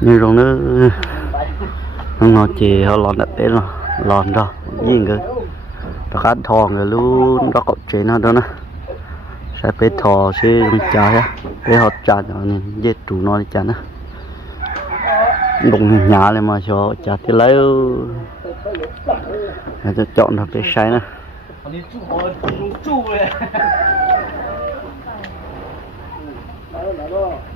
như rồi nó nó chỉ họ lòn đặt đấy rồi. Lòn rồi. Gì cơ. Nó cắt thò người luôn. Đó cậu chế nó đó nè. Sẽ phải thò sẽ chả á để họ chả rồi dễ chủ nó chả nữa. Đụng nhà này mà cho chả thì lấy cho chọn được cái sai nè. Hãy subscribe cho kênh Ghiền Mì Gõ Để không bỏ lỡ những video hấp dẫn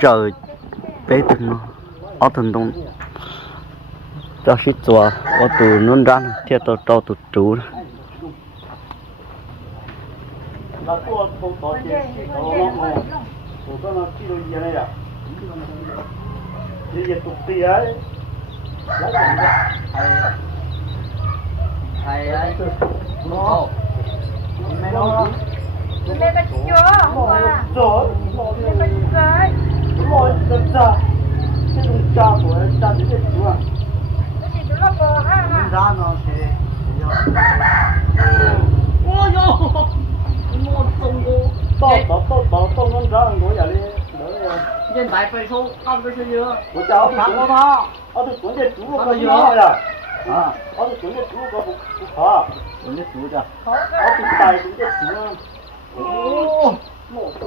trời bé từng nó ở từng đông cho khi chùa ở tù nôn răn theo tụ tôi có nó chỉ đôi gì này à chỉ giờ thầy ấy nó mẹ nó mẹ bắt mẹ bắt ra cái cha của cha đến đây chú à cái đó ha ha hiện tại phải số con cái gì nữa của cháu thắng quá. mà ở đây cuốn để chú có cái gì à à ở đây cuốn để chú có cái khó cuốn để chú ra khổ ở đây tài cuốn để chú ô một à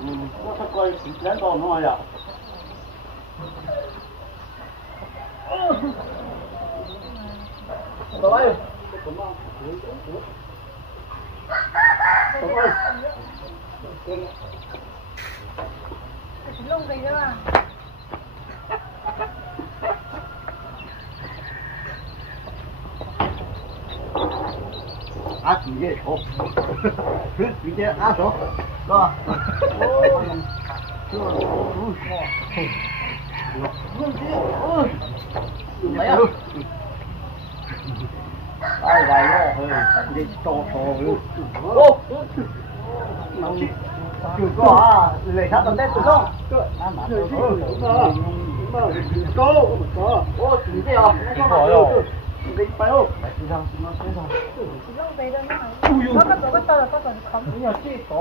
ừ nó thật coi chỉ lớn to nó à lung gì đó ai vài lô hơi đi to to chỉ chưa có à? Lấy sát tận đây từ đó à mà rồi có. Có. Ô chỉ cái à cái có rồi đi phải không? Đi ra nó gì đó nó có cái có có còn không.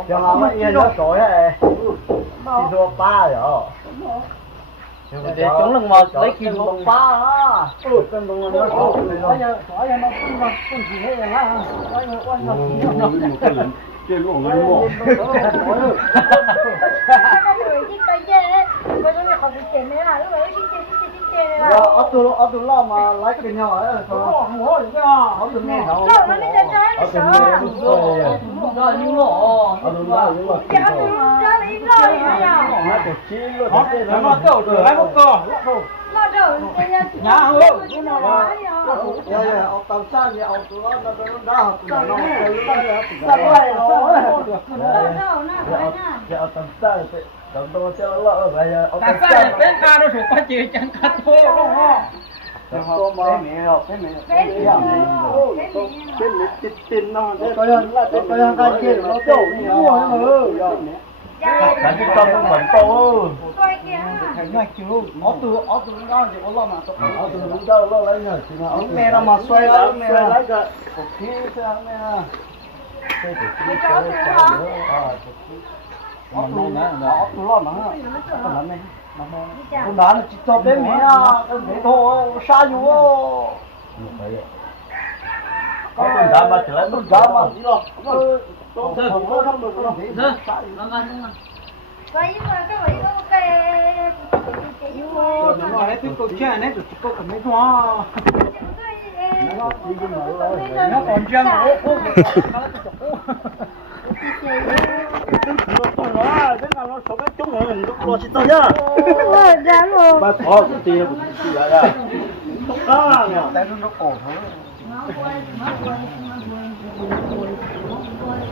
Giờ mà số ba rồi để chúng lần mà lấy ba bây giờ nó không. Không không gì rồi. Người chỉ tay dê bây giờ nó không? bị chèn nữa là lúc đấy chỉ chèn chỉ chèn chèn giờ là ở từ ở từ lo mà lấy cái nhau ấy thôi. Không có được cái à ở từ nghe. Đâu đâu nó đi ra trái nó sợ rồi nhưng mà ở từ lo nhưng mà giờ nó nó nó nó cầu từ lấy một cờ nó đâu Nhà hư. dạ dạ ở tàu xa thì ở từ đó nó nó ra từ nó. từ sao đó vậy? nó. Nó phải nha dạ tàu xa thì tàu cho nó lỡ bây giờ tại tàu sao xa bên ca nó sụp quá chị chẳng cắt thôi đúng không? tàu mà. mẹ rồi cái mẹ. Cái đó cái mẹ tin tin nó. Cái cái cái kia nó trâu đi mua mà ừ cái tâm mình to coi kìa. Thành ngay chú ở từ ở từ đó thì có lo mà. Ở từ đó đâu lo lấy nhờ thì nó mẹ nó mà xoay lấy mẹ lấy cái cục khí sao mẹ xoay cục khí cho nó à cục khí. Ở từ nó ở từ lo mà nó nó này con đá nó chỉ cho bé mẹ à. Cái bé thôi xa dù con đá mà trở lại con đá mà nó nó vậy mà cái vậy có cái cái nó nói tiếp câu chuyện này rồi câu cảm mấy hoa nó còn ố nó tức là nó số cái chúng này mình lo chỉ tao nhá dám rồi. ba thọ cũng tiền là cũng chỉ là ra đó tay nó cổ thôi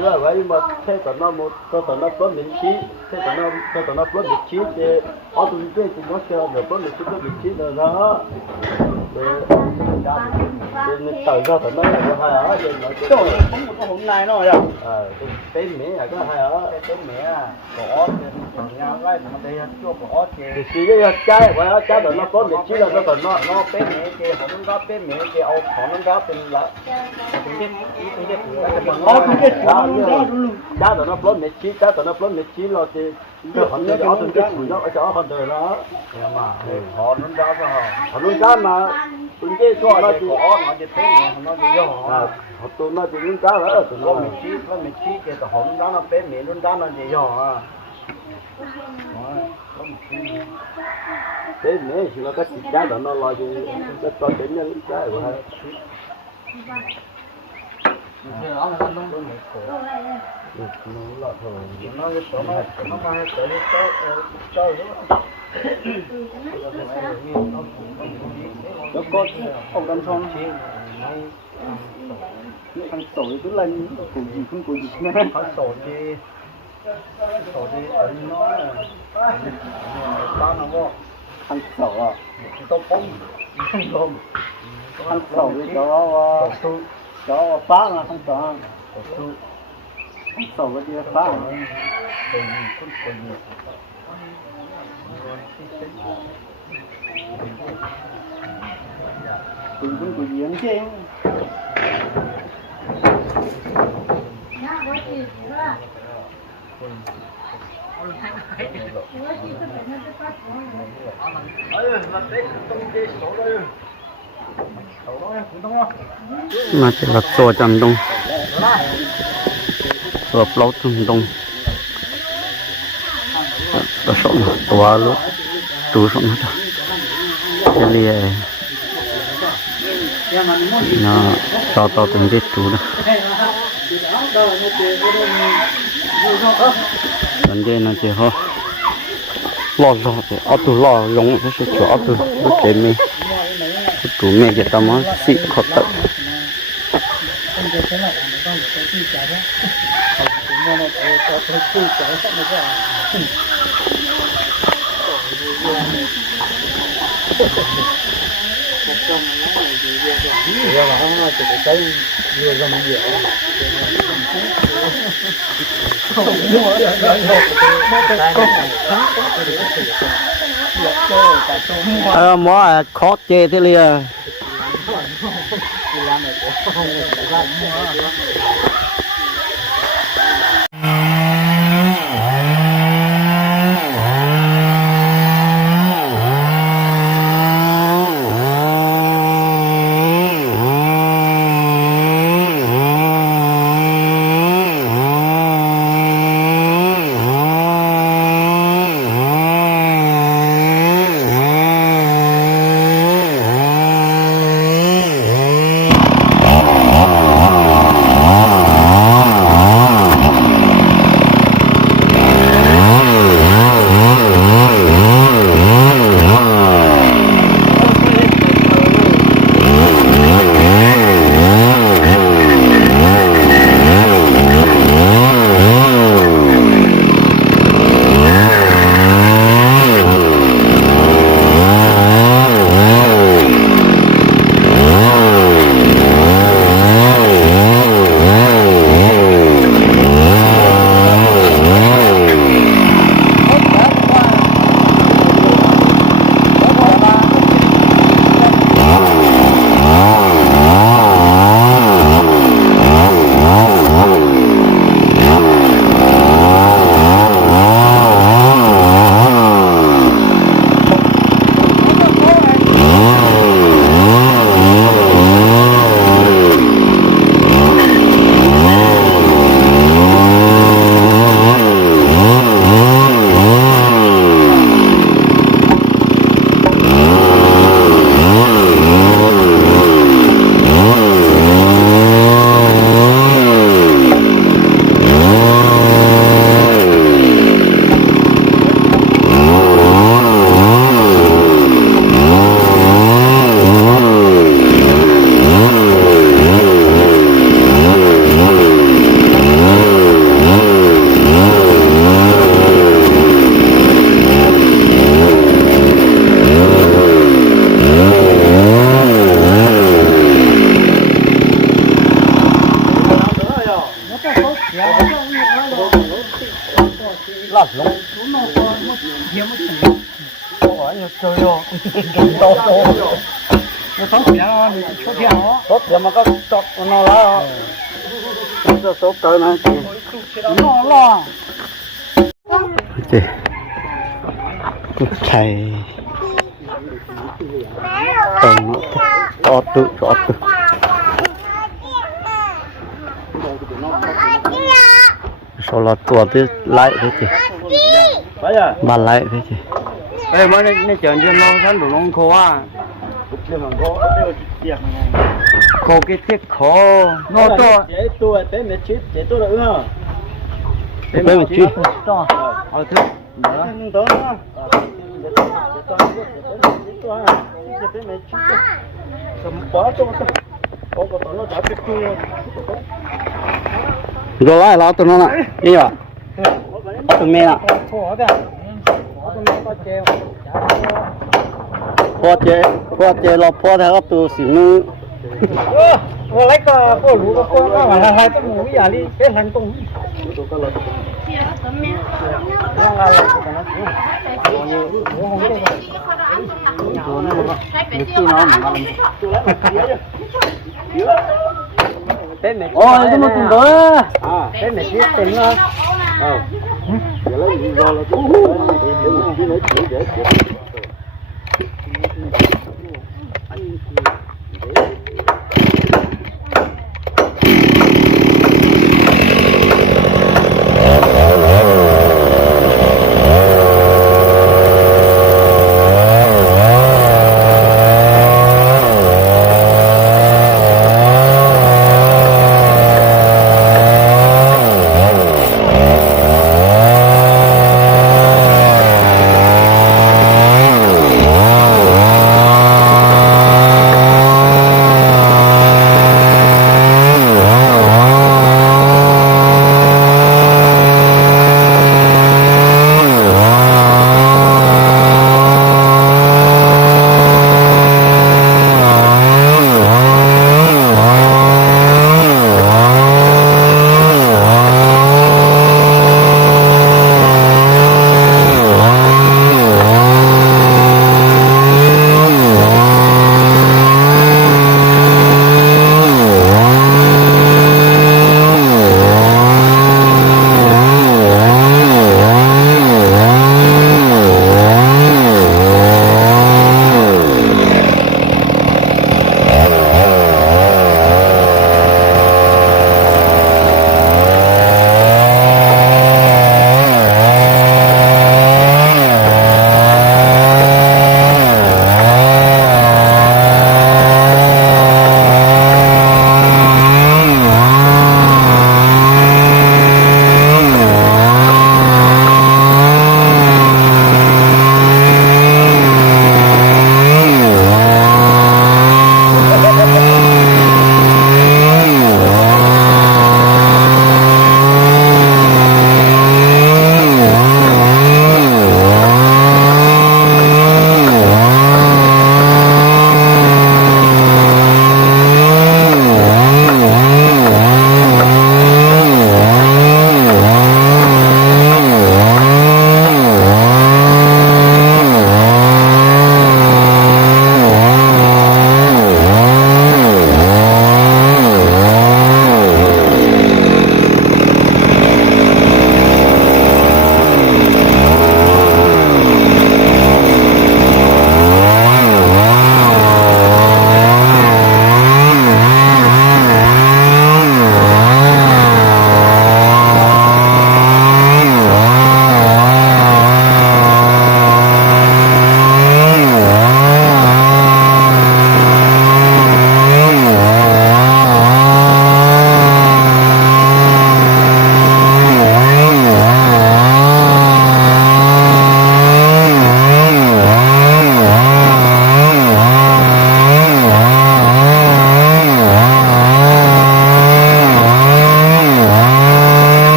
là vậy mà nó thế nó thế nó lắm mà thế nó một nó có miễn phí thế nó cái nó có miễn phí thì ở tụi tôi cũng có chơi được có miễn phí có miễn phí rồi đó để để tự do tụi nó là có hai ở để nói chuyện không có hôm nay nó rồi à cái mẹ là có hai ở cái mẹ có còn nhau cái mà đây chỗ có thì chỉ cái trái phải ở trái tụi nó có miễn phí là nó tụi nó nó cái mẹ cái họ nó có cái mẹ cái ông họ nó cóเป็นละเป็นcáiเป็นcáiอ๋อเป็นcái trái tụi nó có miễn phí trái tụi nó có miễn phí là thì cái họ nó có từng cái nó ở chỗ họ đời đó mà họ nó ra sao họ nó ra mà từng cái chỗ nó thì có nó thì thế này nó thì do họ họ tụi nó thì nó ra đó tụi nó miễn phí nó miễn phí cái họ nó ra nó bé miễn nó ra nó thì do à thế miễn thì nó có chỉ giá đó nó lo cho nó cho đến nhân cái của hai nó là thôi nó cái số nó nó mà cái tới tới nó có ông đâm son thằng sổ cứ lên của gì cũng của gì. Nữa thằng sổ sổ đi ấn nó là bao nó vô ăn sổ à tôi không không không cho ăn cái gì phá cũng cũng cũng diễn chứ Hãy subscribe cho kênh Ghiền Mì Gõ không bỏ lỡ những video hấp dẫn mà chỉ là xua chân đông. Xua lâu đông. Đó sống tòa lúc trú sống hết cái lìa nó to to từng cái trú đó. กตัวสองนะจะเรียน่าต่อต่อถึงที่ตัวนะตอนเย็นนะเจ้าเขาล่อล่อ Ờ, không à, khó chê thế liền nó tiền mà có chọc nó là Cho số tới nó chị nó lo. Chị thầy. Tầng to tự to tự. Sau là tua tới lại thế chị giờ mà lại thế chị ê này này chọn cho nó sẵn đủ lông khô à khô cái thiết khô nó to chế tôi tế mẹ chít chế tôi là ư hả Tế mẹ chít. to ờ thứ đó đó rồi lại là tụi nó nè đi vào tụi mẹ nè khô đó có treoพ่อเจพ่อเจเราพ่อแท้ก็ตัวสิมือ อะไรก็ก็รู้ก็ก็อะไรงหรู้อย่าลีเส้นหลังตรงนี้ก็เลยโอ้ยมันตุ่มเด้อเต้นไหนี่เต็มเลยเดี๋เราดู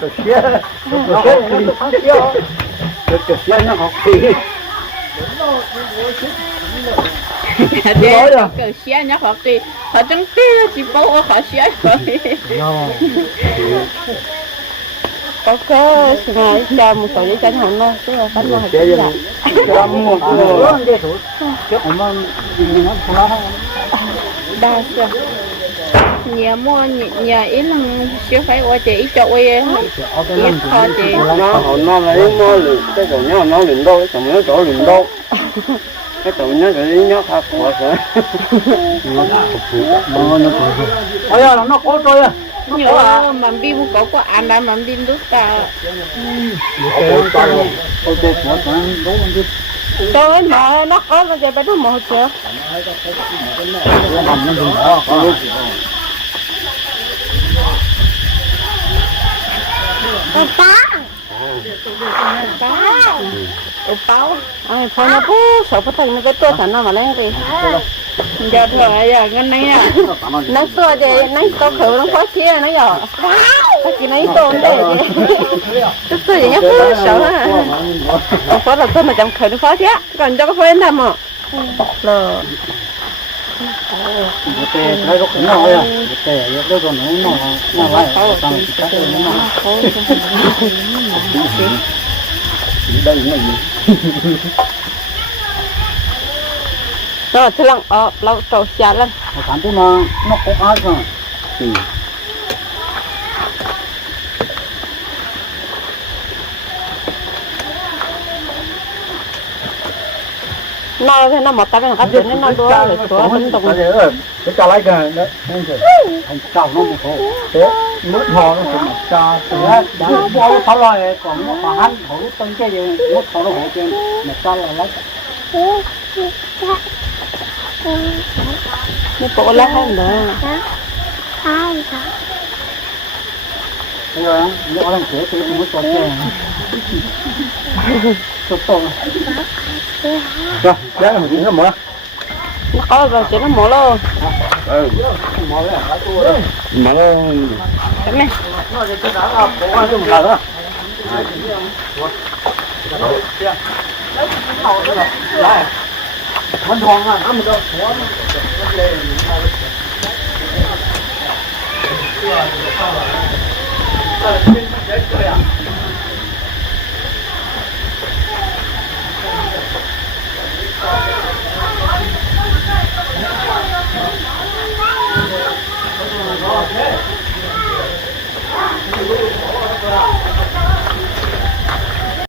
tên mẹ ôi cái nó tụi đó à tên mẹ chít tên nó chọc cái xe nó cái nó không tiêu cái xe nó học thì để cái xe nhá học thì họ chẳng biết chỉ bảo họ xe rồi có cơ ngày cho một số giấy chân hồng nó chứ là bánh hoa xe gì cho mua nó đi thôi chứ ông mà nó không nó đa số nhà mua nhà ít là siêu phải qua chị quay ít khó chị nó họ nó lấy mơ lử cái chỗ nhá nó lửng đâu cái chỗ nhá chỗ lửng đâu cái chỗ nhá cái nhá khác quá rồi nó nó ôi à nó có rồi à? Nhớ mà bi bu có có ăn đã mà bi lúc ta. Tôi mà nó có mà giờ phải nó một chưa โอป้าโอป้าโอป้าเอาพอนะปุ๊บสาวพัฒน์มันก็ตัวสันนอมาแล้วเลยอย่าถอยอย่างั้นนี่อะนั่งตัวเจนั่งตัวเขียวนั่งพ่อเชี่ยนะหยอกถ้ากินนั่งตัวเด็กจะตัวอย่างเงี้ยปุ๊บสาวฮะพ่อเราตัวมาจำเขียวนั่งพ่อเชี่ยก่อนจะก็พ่อเล่นทำอะเอย cái cái nó cũng nói à cái cái còn nó nó nó lại tăng cái nó đây gì rồi thế lăng ờ lâu trâu xả lăng cảm thấy nó nó có ai rồi นอนให้น้หมดตาเป็นขัดยืนนี่นอนด้วยเลยตัวมันตกเลยเออจะจ่ยกันนะนั่นเถอะอันเจ้าน้องเขาเอ๊ะมืดหอนแล้วผมจะเสียดังบัวเขาลอยของปาหันเขาต้นแจียวมืดหขาลอยเจียวเนี่ยจ้าลอยแล้กไม่ปกละให้เหรอใช่ค่ะเออเยอะไรเสียตัวมืดตัวเจียวตัวโต rồi đấy là một chuyện nó mở nó có rồi chỉ nó luôn mở đấy hả tôi mà cái này nó để cho nó là bộ ăn một lần đó mình hoàng à ăn một đâu Hãy subscribe cho kênh Ghiền Mì Gõ Để không bỏ lỡ những video hấp dẫn Yeah.